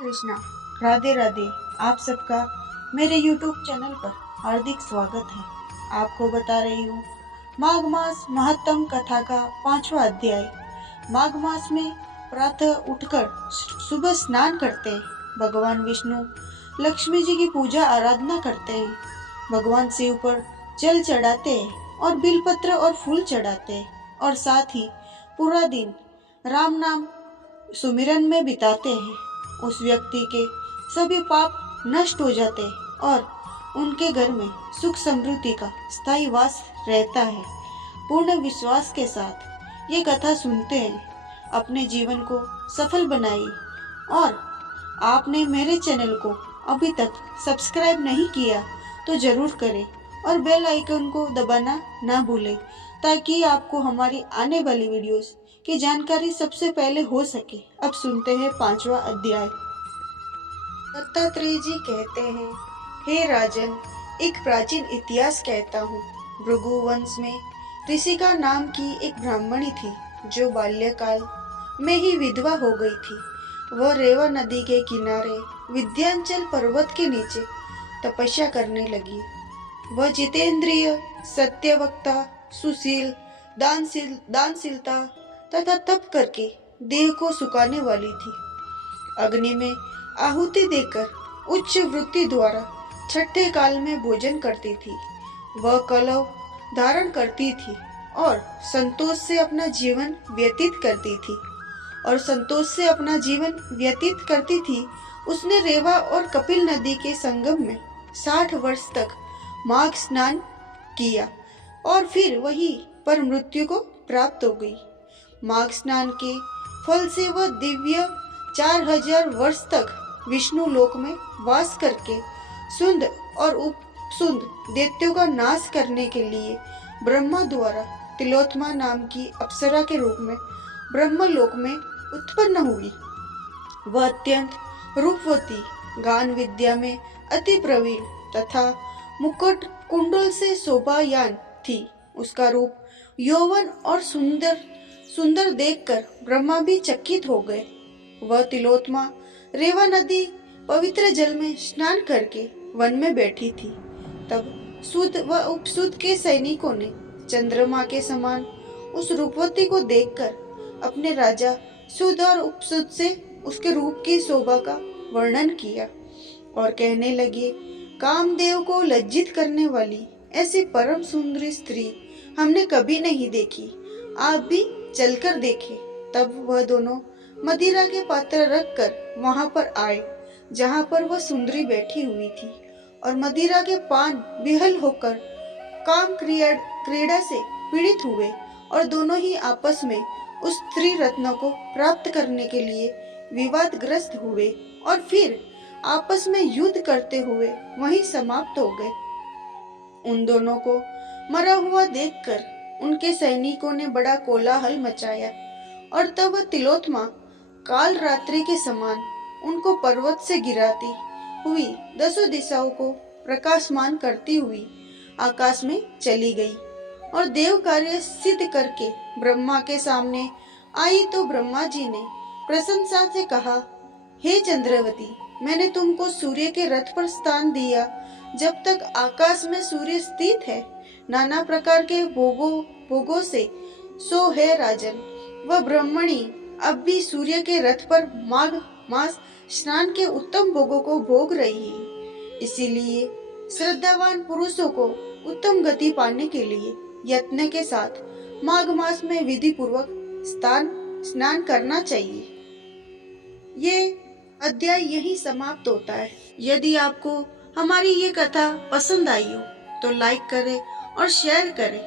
कृष्णा, राधे राधे। आप सबका मेरे YouTube चैनल पर हार्दिक स्वागत है। आपको बता रही हूँ माघ मास महत्तम कथा का 5वां अध्याय। माघ मास में प्रातः उठकर सुबह स्नान करते हैं। भगवान विष्णु लक्ष्मी जी की पूजा आराधना करते हैं। भगवान शिव पर जल चढ़ाते हैं और बिलपत्र और फूल चढ़ाते हैं और साथ ही पूरा दिन राम नाम सुमिरन में बिताते हैं। उस व्यक्ति के सभी पाप नष्ट हो जाते हैं और उनके घर में सुख समृद्धि का स्थायी वास रहता है। पूर्ण विश्वास के साथ ये कथा सुनते हैं, अपने जीवन को सफल बनाइए। और आपने मेरे चैनल को अभी तक सब्सक्राइब नहीं किया तो जरूर करें और बेल आइकन को दबाना ना भूलें, ताकि आपको हमारी आने वाली वीडियोस की जानकारी सबसे पहले हो सके। अब सुनते हैं 5वां अध्याय। दत्तात्रेय जी कहते हैं, हे राजन, एक प्राचीन इतिहास कहता हूँ। भृगु वंश में ऋषिका नाम की एक ब्राह्मणी थी जो बाल्यकाल में ही विधवा हो गई थी। वह रेवा नदी के किनारे विंध्याचल पर्वत के नीचे तपस्या करने लगी। वह जितेंद्रिय, सत्यवक्ता, सुशील, दानशीलता तथा तप करके देह को सुखाने वाली थी। अग्नि में आहुति देकर उच्च वृत्ति द्वारा छठे काल में भोजन करती थी। वह कलव धारण करती थी और संतोष से अपना जीवन व्यतीत करती थी। उसने रेवा और कपिल नदी के संगम में 60 वर्ष तक माघ स्नान किया और फिर वहीं पर मृत्यु को प्राप्त हो गई। माघ स्नान के फल से वह दिव्य 4000 वर्ष तक विष्णु लोक में वास करके सुंद और उपसुंद दैत्यों का नाश करने के लिए ब्रह्मा द्वारा तिलोत्तमा नाम की अप्सरा के रूप में ब्रह्मलोक में उत्पन्न हुई। वह अत्यंत रूपवती, गान विद्या में अति प्रवीण तथा मुकुट कुंडल से शोभायान थी। उसका रूप यौवन और सुंदर देखकर ब्रह्मा भी चकित हो गए। वह तिलोत्तमा रेवा नदी पवित्र जल में स्नान करके वन में बैठी थी। तब सुद व उपसुद के सैनिकों ने चंद्रमा के समान उस रूपवती को देखकर अपने राजा सुद और उपसुद से उसके रूप की शोभा का वर्णन किया और कहने लगे, कामदेव को लज्जित करने वाली ऐसी परम सुंदरी स्त्री हमने कभी नहीं देखी। आप भी चलकर देखें। तब वह दोनों मदिरा के पात्र रखकर वहां पर आए जहां पर वह सुंदरी बैठी हुई थी और मदिरा के पान विहल होकर काम क्रीड़ा से पीड़ित हुए और दोनों ही आपस में उस स्त्री रत्न को प्राप्त करने के लिए विवादग्रस्त हुए और फिर आपस में युद्ध करते हुए वहीं समाप्त हो गए। उन दोनों को मरा हुआ देखकर उनके सैनिकों ने बड़ा कोलाहल मचाया और तब तिलोत्तमा काल रात्रि के समान उनको पर्वत से गिराती हुई 10 दिशाओं को प्रकाशमान करती हुई आकाश में चली गई और देव कार्य सिद्ध करके ब्रह्मा के सामने आई तो ब्रह्मा जी ने प्रशंसा से कहा, हे चंद्रवती, मैंने तुमको सूर्य के रथ पर स्थान दिया। जब तक आकाश में सूर्य स्थित है, नाना प्रकार के भोगों से सो है राजन। वह ब्रह्मणी अब भी सूर्य के रथ पर माघ मास स्नान के उत्तम भोगों को भोग रही है। इसीलिए श्रद्धावान पुरुषों को उत्तम गति पाने के लिए यत्न के साथ माघ मास में विधि पूर्वक स्नान करना चाहिए। ये अध्याय यही समाप्त होता है। यदि आपको हमारी ये कथा पसंद आई हो तो लाइक करें और शेयर करें